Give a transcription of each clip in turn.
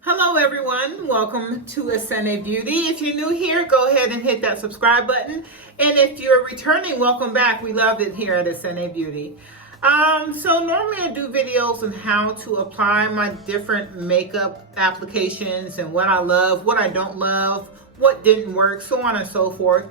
Hello everyone, welcome to Sunday Beauty. If you're new here, go ahead and hit that subscribe button. And if you're returning, welcome back. We love it here at Sunday Beauty. So normally I do videos on how to apply my different makeup applications and what I love, what I don't love, what didn't work, so on and so forth.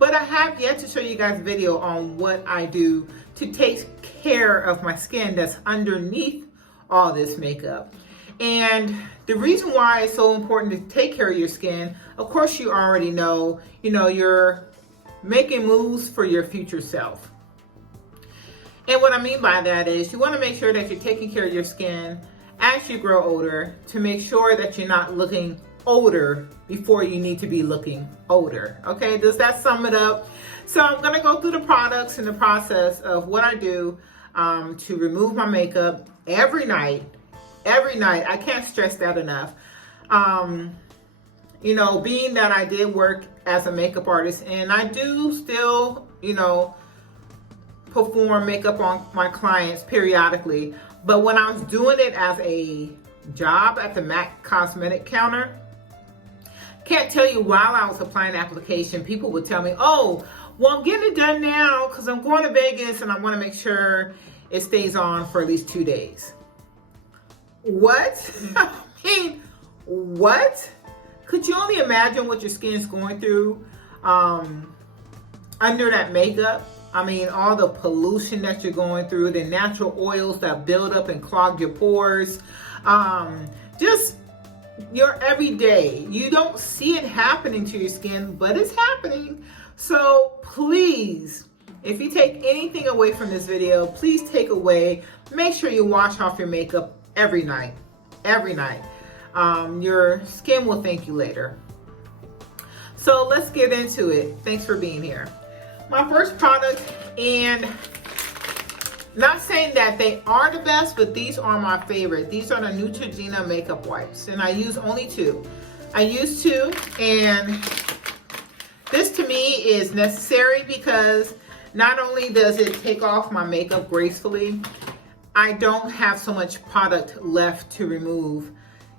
But I have yet to show you guys a video on what I do to take care of my skin that's underneath all this makeup. And the reason why it's so important to take care of your skin, of course you already know, you're making moves for your future self. And what I mean by that is you want to make sure that you're taking care of your skin as you grow older to make sure that you're not looking older before you need to be looking older. Okay, does that sum it up? So I'm going to go through the products and the process of what I do to remove my makeup every night. I can't stress that enough. Being that I did work as a makeup artist and I do still, perform makeup on my clients periodically. But when I was doing it as a job at the MAC cosmetic counter, can't tell you, while I was applying the application, people would tell me, oh, well, I'm getting it done now because I'm going to Vegas and I want to make sure it stays on for at least 2 days. What? I mean, what? Could you only imagine what your skin's going through under that makeup? I mean, all the pollution that you're going through, the natural oils that build up and clog your pores, just your everyday. You don't see it happening to your skin, but it's happening. So please, if you take anything away from this video, please take away, make sure you wash off your makeup every night. Your skin will thank you later. So let's get into it. Thanks for being here. My first product, and not saying that they are the best, but these are my favorite. These are the Neutrogena makeup wipes, and I use only 2. I use 2, and this to me is necessary because not only does it take off my makeup gracefully, I don't have so much product left to remove.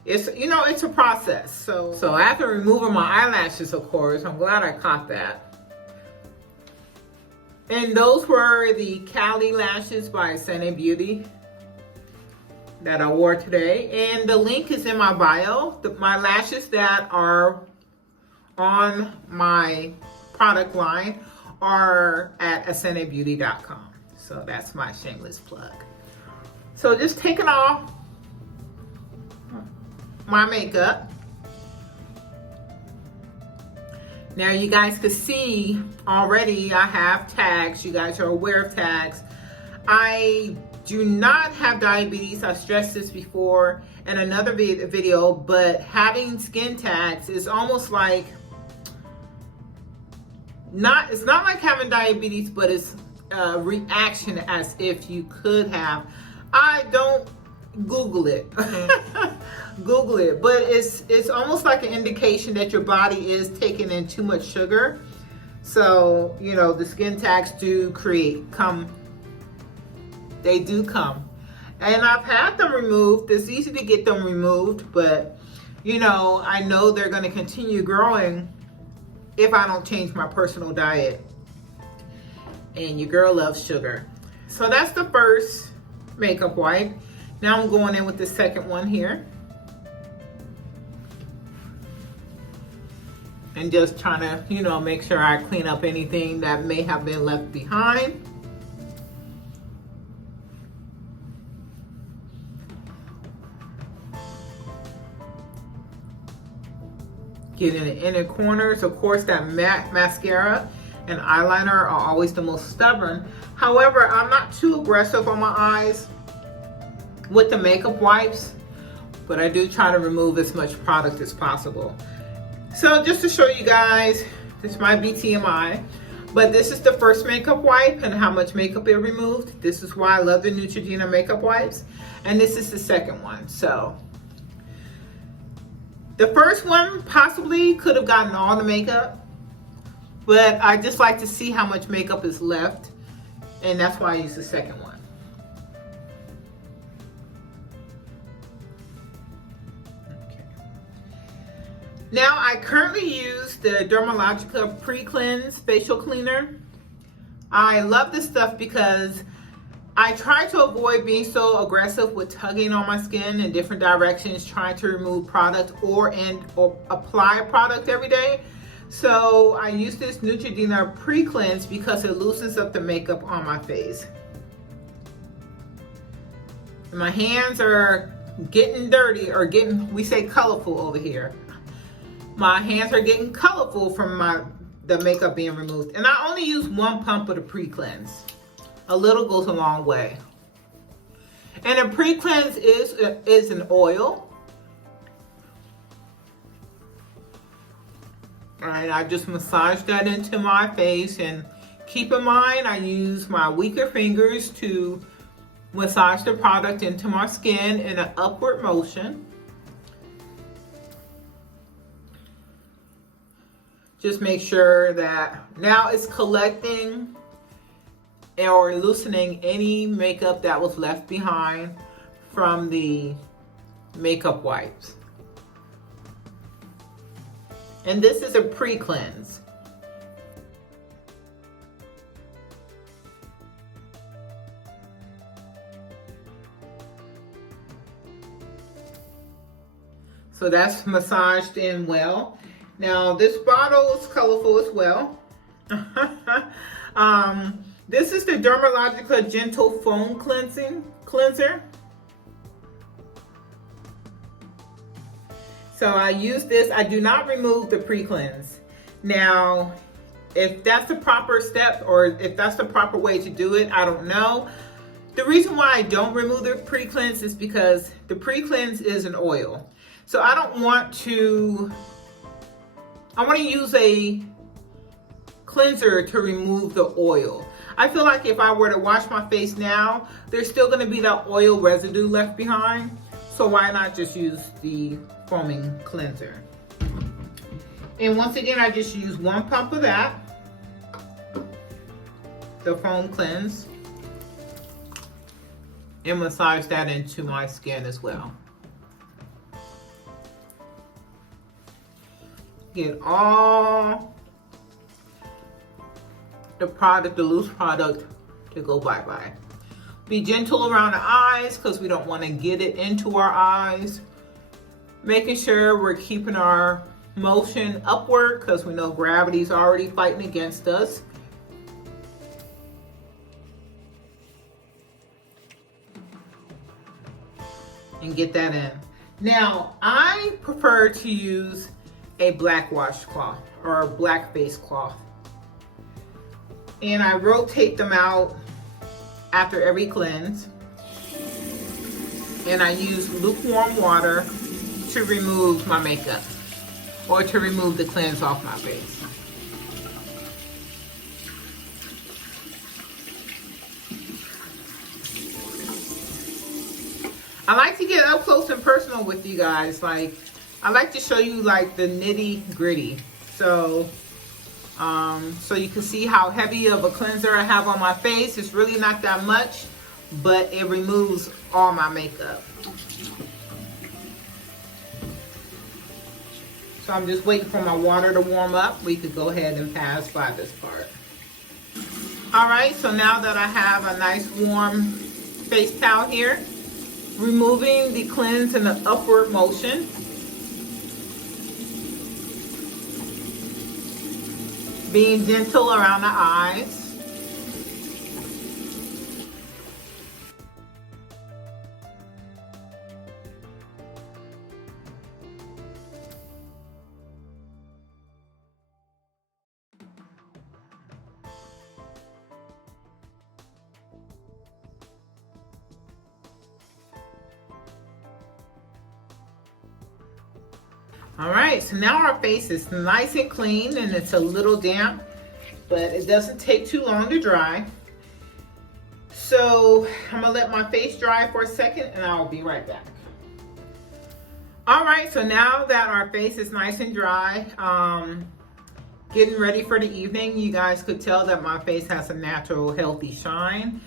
It's a process. So after removing my eyelashes, of course, I'm glad I caught that. And those were the Cali lashes by Sunday Beauty that I wore today. And the link is in my bio. My lashes that are on my product line are at ascendedbeauty.com. So that's my shameless plug. So just taking off my makeup. Now you guys can see already I have tags. You guys are aware of tags. I do not have diabetes. I stressed this before in another video, but having skin tags is almost like, it's not like having diabetes, but it's a reaction as if you could have. I don't Google it. Google it, but it's almost like an indication that your body is taking in too much sugar. So the skin tags do come. They do come, and I've had them removed. It's easy to get them removed, but I know they're going to continue growing if I don't change my personal diet. And your girl loves sugar. So that's the first makeup wipe. Now I'm going in with the second one here. And just trying to, make sure I clean up anything that may have been left behind. Get in the inner corners. Of course, that matte mascara and eyeliner are always the most stubborn. However, I'm not too aggressive on my eyes with the makeup wipes, but I do try to remove as much product as possible. So just to show you guys, this might be TMI, but this is the first makeup wipe and how much makeup it removed. This is why I love the Neutrogena makeup wipes. And this is the second one. So the first one possibly could have gotten all the makeup, but I just like to see how much makeup is left, and that's why I use the second one. Now I currently use the Dermalogica Pre-Cleanse Facial Cleaner. I love this stuff because I try to avoid being so aggressive with tugging on my skin in different directions, trying to remove product or apply a product every day. So I use this Neutrogena Pre-Cleanse because it loosens up the makeup on my face. And my hands are getting dirty, or we say colorful over here. My hands are getting colorful from the makeup being removed. And I only use 1 pump of the pre-cleanse. A little goes a long way. And a pre-cleanse is an oil. All right, I just massage that into my face, and keep in mind I use my weaker fingers to massage the product into my skin in an upward motion. Just make sure that now it's collecting or loosening any makeup that was left behind from the makeup wipes. And this is a pre-cleanse. So that's massaged in well. Now this bottle is colorful as well. This is the Dermalogica Gentle Foam Cleanser. So I use this. I do not remove the pre-cleanse. Now, if that's the proper step or if that's the proper way to do it, I don't know. The reason why I don't remove the pre-cleanse is because the pre-cleanse is an oil. So I want to use a cleanser to remove the oil. I feel like if I were to wash my face now, there's still going to be that oil residue left behind. So why not just use the foaming cleanser? And once again, I just use 1 pump of that, the foam cleanse, and massage that into my skin as well. Get all the product, the loose product, to go bye-bye. Be gentle around the eyes because we don't want to get it into our eyes. Making sure we're keeping our motion upward because we know gravity's already fighting against us. And get that in. Now, I prefer to use a black washcloth or a black face cloth. And I rotate them out after every cleanse. And I use lukewarm water to remove my makeup or to remove the cleanse off my face. I like to get up close and personal with you guys. Like, I like to show you like the nitty gritty. So you can see how heavy of a cleanser I have on my face. It's really not that much, but it removes all my makeup. So I'm just waiting for my water to warm up. We could go ahead and pass by this part. All right, so now that I have a nice warm face towel here, removing the cleanse in an upward motion. Being gentle around the eyes. All right, so now our face is nice and clean and it's a little damp, but it doesn't take too long to dry. So I'm gonna let my face dry for a second and I'll be right back. All right, so now that our face is nice and dry, getting ready for the evening, you guys could tell that my face has a natural healthy shine.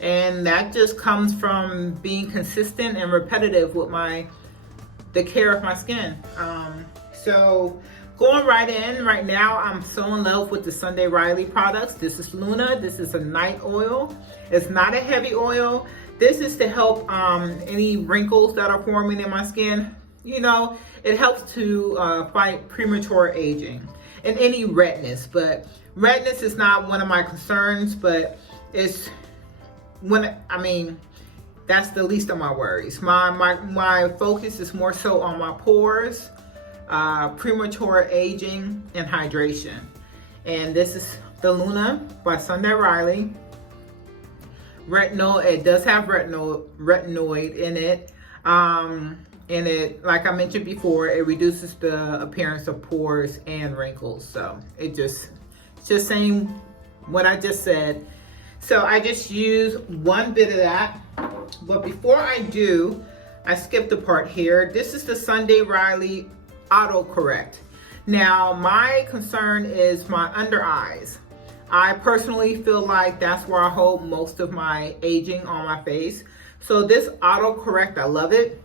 And that just comes from being consistent and repetitive with the care of my skin. So going right in, right now I'm so in love with the Sunday Riley products. This is Luna. This is a night oil. It's not a heavy oil. This is to help any wrinkles that are forming in my skin. You know, it helps to fight premature aging and any redness. But redness is not one of my concerns, but it's that's the least of my worries. My focus is more so on my pores, premature aging, and hydration. And this is the Luna by Sunday Riley. Retinol, it does have retinoid in it. And it, like I mentioned before, it reduces the appearance of pores and wrinkles. So it's just saying what I just said. So I just use one bit of that. But before I do, I skipped a part here. This is the Sunday Riley Autocorrect. Now, my concern is my under eyes. I personally feel like that's where I hold most of my aging on my face. So this Autocorrect, I love it.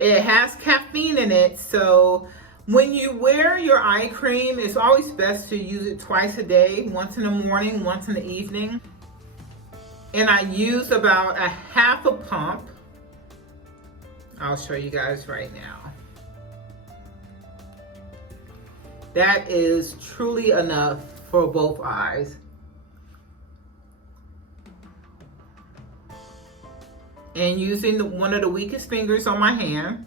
It has caffeine in it, so when you wear your eye cream, it's always best to use it twice a day, once in the morning, once in the evening. And I use about a half a pump. I'll show you guys right now. That is truly enough for both eyes. And using one of the weakest fingers on my hand,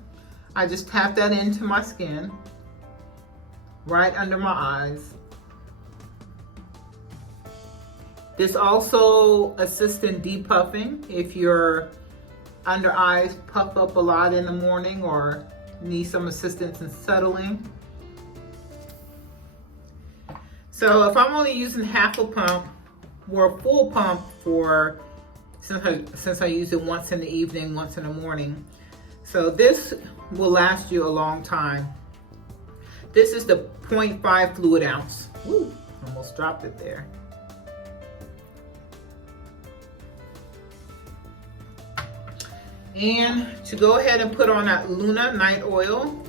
I just tap that into my skin, right under my eyes. This also assists in depuffing if your under eyes puff up a lot in the morning or need some assistance in settling. So if I'm only using half a pump or a full pump for since I use it once in the evening, once in the morning. So this will last you a long time. This is the 0.5 fluid ounce. Woo, almost dropped it there. And to go ahead and put on that Luna night oil,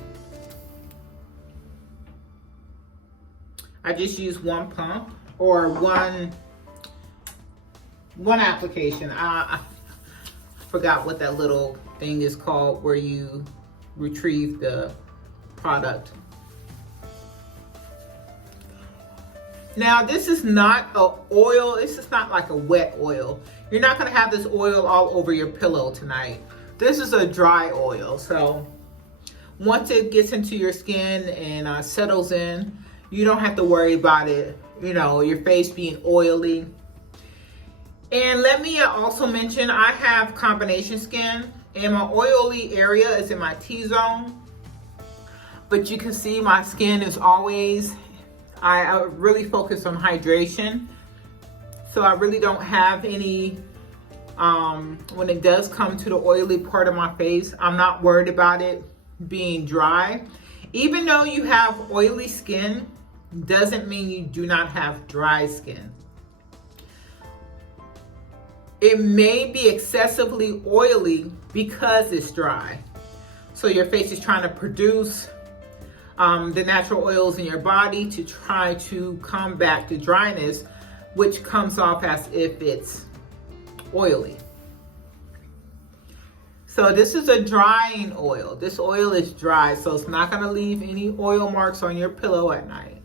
I just use one pump or one application. I forgot what that little thing is called where you retrieve the product. Now this is not an oil, this is not like a wet oil. You're not gonna have this oil all over your pillow tonight. This is a dry oil, so once it gets into your skin and settles in, you don't have to worry about it, you know, your face being oily. And let me also mention, I have combination skin and my oily area is in my T-zone. But you can see my skin is always, I really focus on hydration. So I really don't have any, when it does come to the oily part of my face, I'm not worried about it being dry. Even though you have oily skin, doesn't mean you do not have dry skin. It may be excessively oily because it's dry. So your face is trying to produce the natural oils in your body to try to combat the dryness, which comes off as if it's oily. So this is a drying oil. This oil is dry, so it's not gonna leave any oil marks on your pillow at night.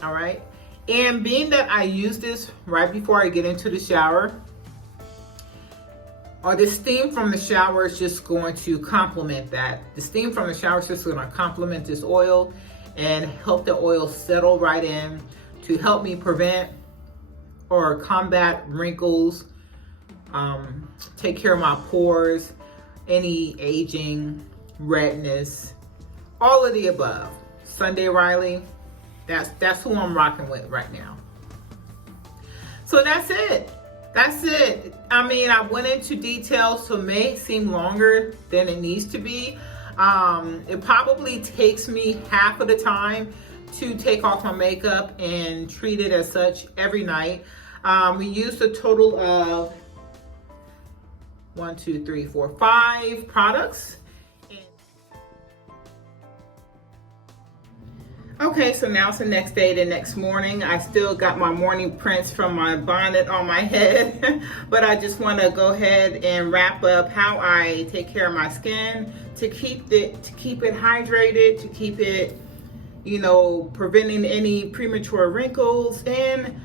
All right. And being that I use this right before I get into the shower, or the steam from the shower is just going to complement that. The steam from the shower is just going to complement this oil and help the oil settle right in to help me prevent or combat wrinkles, take care of my pores, any aging, redness, all of the above. Sunday Riley. That's who I'm rocking with right now. So that's it. That's it. I mean, I went into detail, so it may seem longer than it needs to be. It probably takes me half of the time to take off my makeup and treat it as such every night. We used a total of 5 products. Okay, so now it's the next day, the next morning. I still got my morning prints from my bonnet on my head, but I just want to go ahead and wrap up how I take care of my skin to keep it hydrated, to keep it, preventing any premature wrinkles. And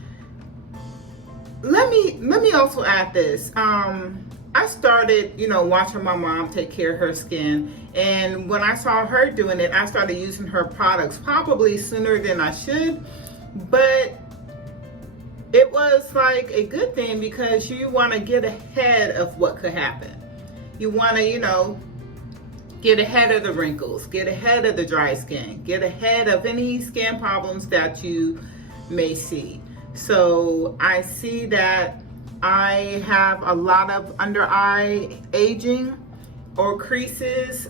let me also add this. I started, watching my mom take care of her skin. And when I saw her doing it, I started using her products probably sooner than I should. But it was like a good thing because you want to get ahead of what could happen. You want to, get ahead of the wrinkles, get ahead of the dry skin, get ahead of any skin problems that you may see. So I see that I have a lot of under eye aging or creases.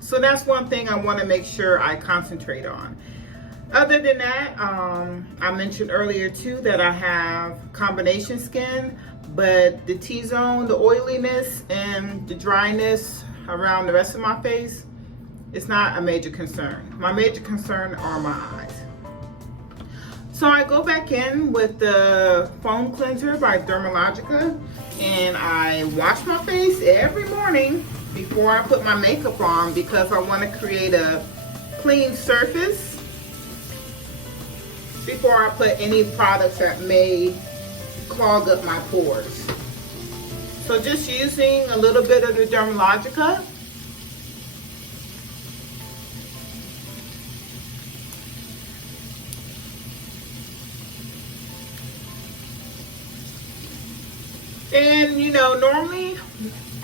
So that's one thing I want to make sure I concentrate on. Other than that, I mentioned earlier too that I have combination skin, but the T-zone, the oiliness and the dryness around the rest of my face, it's not a major concern. My major concern are my eyes. So I go back in with the foam cleanser by Dermalogica, and I wash my face every morning before I put my makeup on because I want to create a clean surface before I put any products that may clog up my pores. So just using a little bit of the Dermalogica. And normally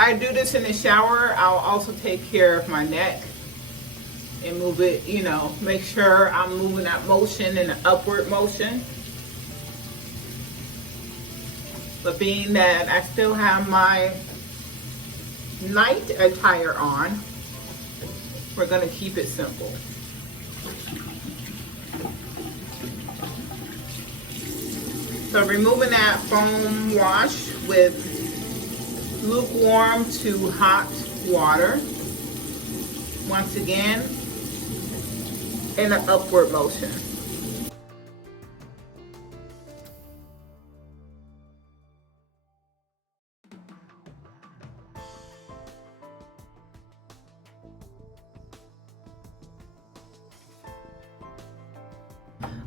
I do this in the shower. I'll also take care of my neck and move it, make sure I'm moving that motion in an upward motion. But being that I still have my night attire on, we're gonna keep it simple. So removing that foam wash with lukewarm to hot water. Once again, in an upward motion.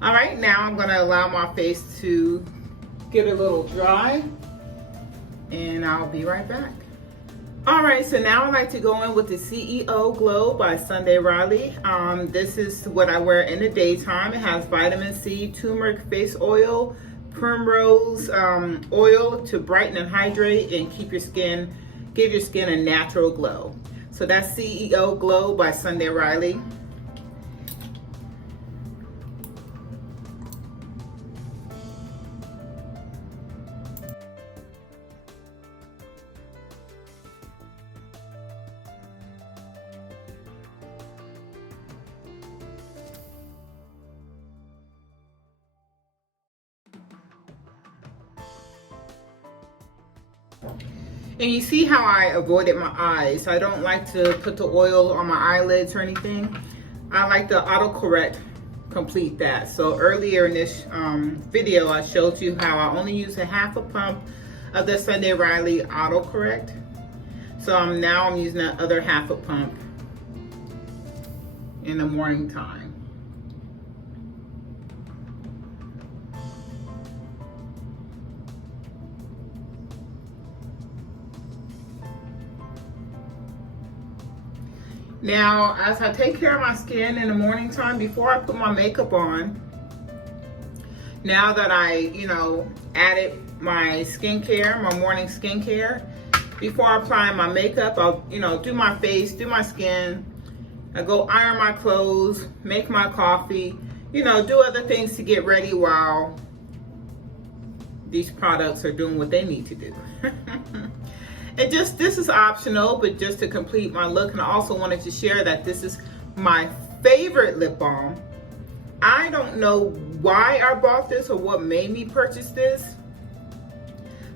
All right, now I'm gonna allow my face to get a little dry, and I'll be right back. All right, so now I like to go in with the C.E.O. Glow by Sunday Riley. This is what I wear in the daytime. It has vitamin C, turmeric face oil, primrose oil to brighten and hydrate and give your skin a natural glow. So that's C.E.O. Glow by Sunday Riley. And you see how I avoided my eyes. I don't like to put the oil on my eyelids or anything. I like to autocorrect complete that. So earlier in this video, I showed you how I only use a half a pump of the Sunday Riley autocorrect. So now I'm using that other half a pump in the morning time. Now, as I take care of my skin in the morning time before I put my makeup on, now that I, added my skincare, my morning skincare, before applying my makeup, I'll, do my face, do my skin, I go iron my clothes, make my coffee, do other things to get ready while these products are doing what they need to do. This is optional, but just to complete my look. And I also wanted to share that this is my favorite lip balm. I don't know why I bought this or what made me purchase this,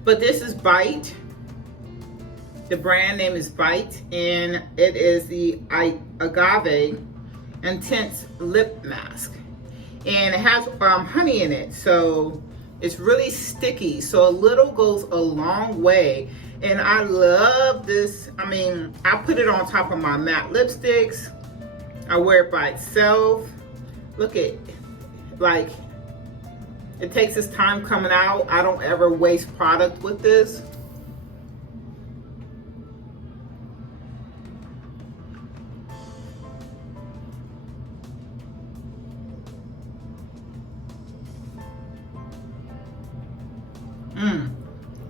but this is Bite. The brand name is Bite, and it is the agave, Intense Lip Mask. And it has honey in it, so it's really sticky, so a little goes a long way. And I love this. I mean, I put it on top of my matte lipsticks. I wear it by itself. Look at, like, it takes its time coming out. I don't ever waste product with this.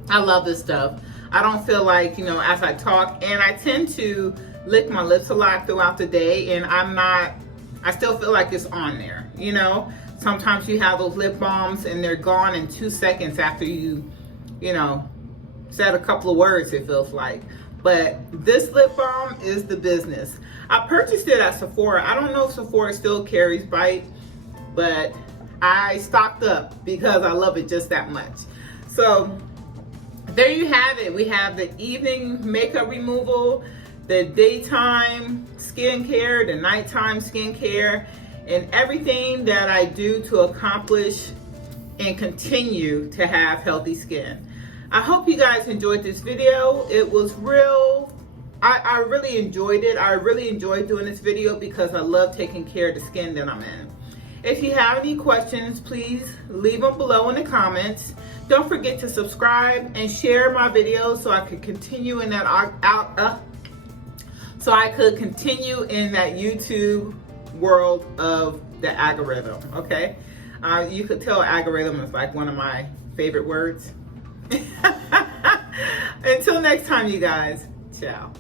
I love this stuff. I don't feel like, you know, as I talk, and I tend to lick my lips a lot throughout the day, and I still feel like it's on there, you know? Sometimes you have those lip balms and they're gone in 2 seconds after you know, said a couple of words, it feels like. But this lip balm is the business. I purchased it at Sephora. I don't know if Sephora still carries Bite, but I stocked up because I love it just that much. So there you have it. We have the evening makeup removal, the daytime skincare, the nighttime skincare, and everything that I do to accomplish and continue to have healthy skin. I hope you guys enjoyed this video. It was real. I really enjoyed it. I really enjoyed doing this video because I love taking care of the skin that I'm in. If you have any questions, please leave them below in the comments. Don't forget to subscribe and share my videos so I could continue in that YouTube world of the algorithm. Okay, you could tell algorithm is like one of my favorite words. Until next time, you guys. Ciao.